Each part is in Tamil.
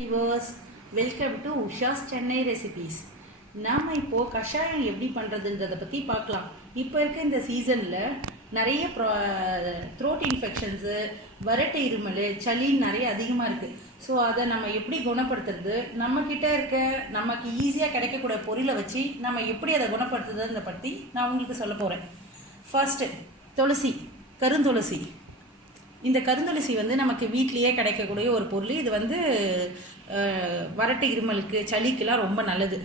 Viewers, welcome to Usha's Chennai recipes. நாம் இப்போது கஷாயம் எப்படி பண்ணுறதுன்றதை பற்றி பார்க்கலாம். இப்போ இருக்க இந்த சீசனில் நிறைய த்ரோட் இன்ஃபெக்ஷன்ஸு, வறட்டு இருமல், சளின்னு நிறைய அதிகமாக இருக்குது. ஸோ அதை நம்ம எப்படி குணப்படுத்துறது, நம்மக்கிட்ட இருக்க நமக்கு ஈஸியாக கிடைக்கக்கூடிய பொருளை வச்சு நம்ம எப்படி அதை குணப்படுத்துறதை பற்றி நான் உங்களுக்கு சொல்ல போகிறேன். ஃபர்ஸ்ட்டு துளசி, கருந்துளசி. இந்த கருந்துளசி நமக்கு வீட்லேயே கிடைக்கக்கூடிய ஒரு பொருள். இது வறட்டு இருமலுக்கு, சளிக்கெலாம் ரொம்ப நல்லது.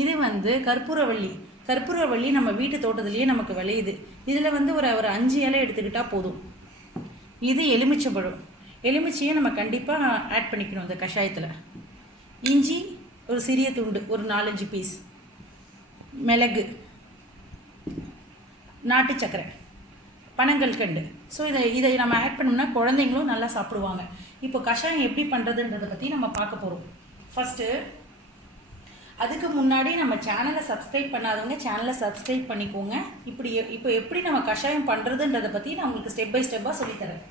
இது கற்பூரவள்ளி. கற்பூரவள்ளி நம்ம வீட்டு தோட்டத்துலேயே நமக்கு விளையுது. இதில் ஒரு 5 இலை எடுத்துக்கிட்டால் போதும். இது எலுமிச்சைப்பழம். எலுமிச்சையை நம்ம கண்டிப்பாக ஆட் பண்ணிக்கணும் இந்த கஷாயத்தில். இஞ்சி ஒரு சிறிய துண்டு, ஒரு 4-5 பீஸ். மிளகு, நாட்டு சக்கரை, பனங்கல்கண்டு. ஸோ இதை நம்ம ஆட் பண்ணோம்னா குழந்தைங்களும் நல்லா சாப்பிடுவாங்க. இப்போ கஷாயம் எப்படி பண்ணுறதுன்றதை பற்றி நம்ம பார்க்க போகிறோம். ஃபஸ்ட்டு அதுக்கு முன்னாடி நம்ம சேனலை சப்ஸ்கிரைப் பண்ணாதவங்க சேனலை சப்ஸ்கிரைப் பண்ணிக்கோங்க. இப்போ எப்படி நம்ம கஷாயம் பண்ணுறதுன்றதை பற்றி நான் உங்களுக்கு ஸ்டெப் பை ஸ்டெப்பாக சொல்லித்தரேன்.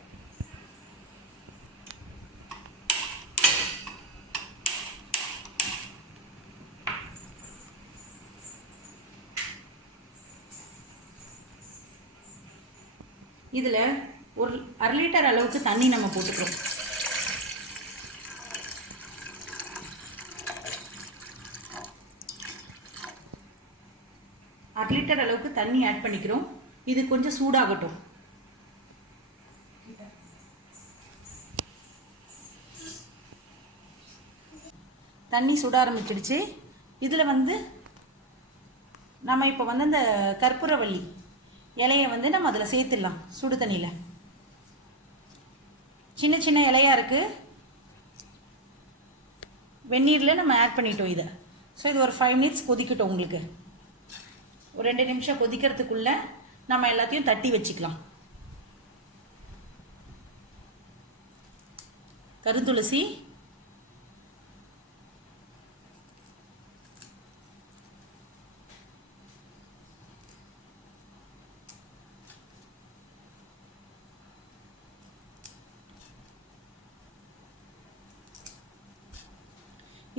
இதில் ஒரு 1/2 லிட்டர் அளவுக்கு தண்ணி நம்ம போட்டுக்கிறோம். அரை லிட்டர் அளவுக்கு தண்ணி ஆட் பண்ணிக்கிறோம். இது கொஞ்சம் சூடாகட்டும். தண்ணி சுட ஆரம்பிச்சிடுச்சு. இதில் நம்ம இப்போ இந்த கற்பூரவள்ளி இலையை நம்ம அதில் சேர்த்துடலாம். சுடு தண்ணியில் சின்ன சின்ன இலையாக இருக்குது. வெந்நீரில் நம்ம ஆட் பண்ணிட்டோம் இதை. ஸோ இது ஒரு 5 மினிட்ஸ் கொதிக்கட்டும். உங்களுக்கு ஒரு 2 நிமிஷம் கொதிக்கிறதுக்குள்ளே நம்ம எல்லாத்தையும் தட்டி வச்சுக்கலாம். கருந்துளசி,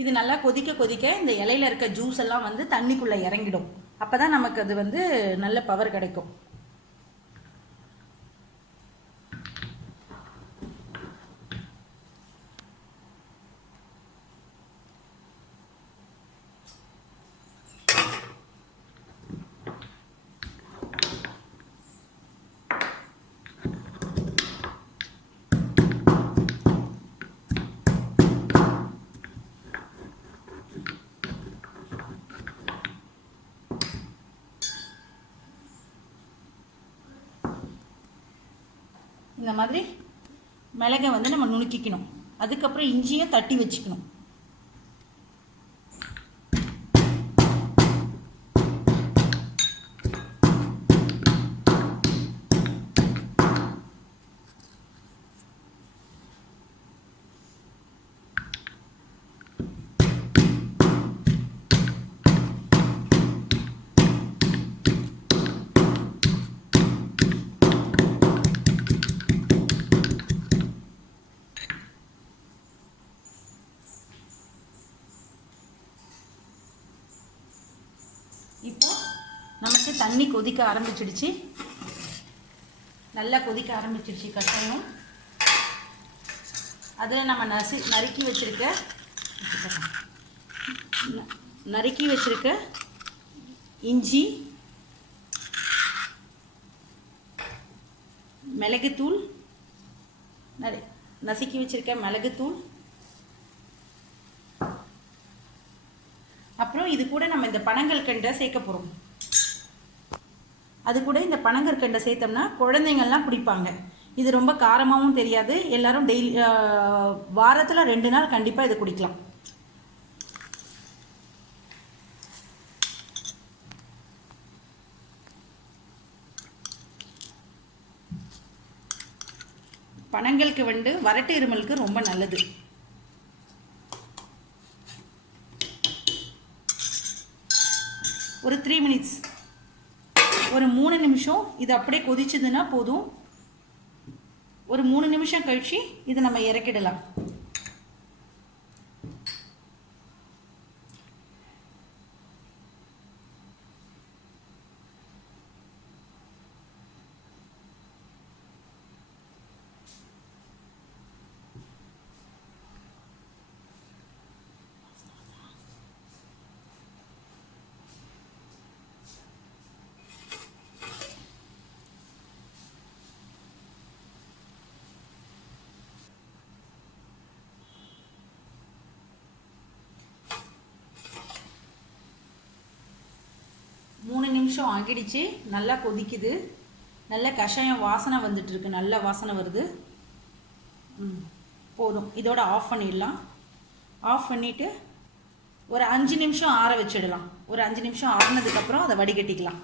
இது நல்லா கொதிக்க கொதிக்க இந்த இலையில இருக்க ஜூஸ் எல்லாம் தண்ணிக்குள்ளே இறங்கிடும். அப்போ தான் நமக்கு அது நல்ல பவர் கிடைக்கும். இந்த மாதிரி மிளகை நம்ம நுணுக்கிக்கணும். அதுக்கப்புறம் இஞ்சியை தட்டி வச்சுக்கணும். இப்போ நமக்கு தண்ணி கொதிக்க ஆரம்பிச்சிடுச்சு. நல்லா கொதிக்க ஆரம்பிச்சிடுச்சு கஷாயம். அதில் நம்ம நறுக்கி வச்சிருக்க இஞ்சி, மிளகுத்தூள், நசுக்கி வச்சிருக்க மிளகுத்தூள், அப்புறம் இது கூட நம்ம இந்த பனங்கல்கண்டை சேர்க்க போகிறோம். அது கூட இந்த பனங்கற்கண்டை சேர்த்தோம்னா குழந்தைங்கள்லாம் குடிப்பாங்க. இது ரொம்ப காரமாகவும் தெரியாது. எல்லாரும் டெய்லி வாரத்தில் 2 நாள் கண்டிப்பாக இதை குடிக்கலாம். பனங்களுக்கு வறட்டு இருமலுக்கு ரொம்ப நல்லது. ஒரு 3 மினிட்ஸ், ஒரு 3 நிமிஷம் இது அப்படியே கொதிச்சதுன்னா போதும். ஒரு 3 நிமிஷம் கழிச்சு இதை நம்ம இறக்கிடலாம். நிமிஷம் ஆகிடுச்சு. நல்லா கொதிக்குது. நல்ல கஷாயம் வாசனை வந்துட்டுருக்கு. நல்ல வாசனை வருது. போதும். இதோட ஆஃப் பண்ணிடலாம். ஆஃப் பண்ணிவிட்டு ஒரு 5 நிமிஷம் ஆற வச்சிடலாம். ஒரு 5 நிமிஷம் ஆறினதுக்கப்புறம் அதை வடிகட்டிக்கலாம்.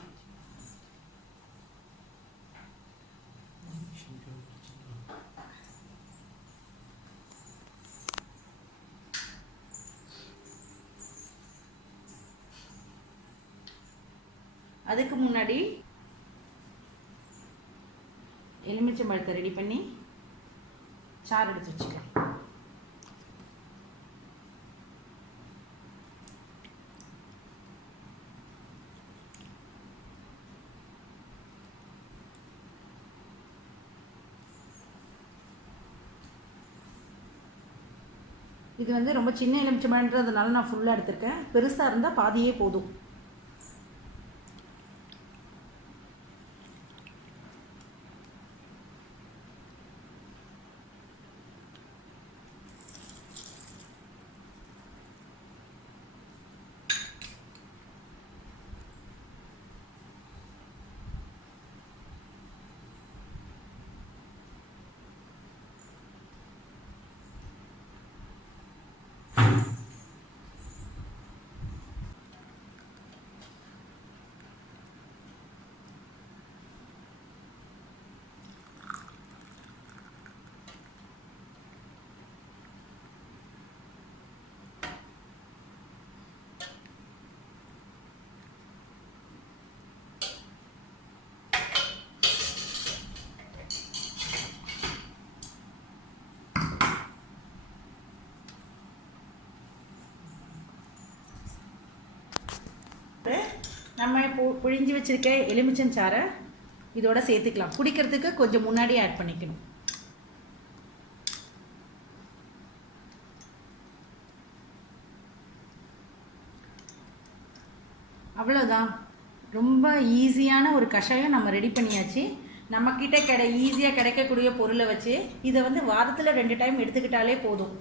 அதுக்கு முன்னாடி எலுமிச்சை பழத்தை ரெடி பண்ணி சாறு எடுத்து வச்சுக்கலாம். இது வந்து ரொம்ப சின்ன எலுமிச்சை பழன்றதுனால நான் ஃபுல்லாக எடுத்திருக்கேன். பெருசாக இருந்தால் பாதியே போதும். நம்ம புழிஞ்சு வச்சுருக்க எலுமிச்சஞ்சாறை இதோட சேர்த்துக்கலாம். குடிக்கிறதுக்கு கொஞ்சம் முன்னாடி ஆட் பண்ணிக்கணும். அவ்வளோதான். ரொம்ப ஈஸியான ஒரு கஷாயம் நம்ம ரெடி பண்ணியாச்சு. நம்மக்கிட்ட ஈஸியாக கிடைக்கக்கூடிய பொருளை வச்சு இதை வந்து வாரத்தில் 2 டைம் எடுத்துக்கிட்டாலே போதும்.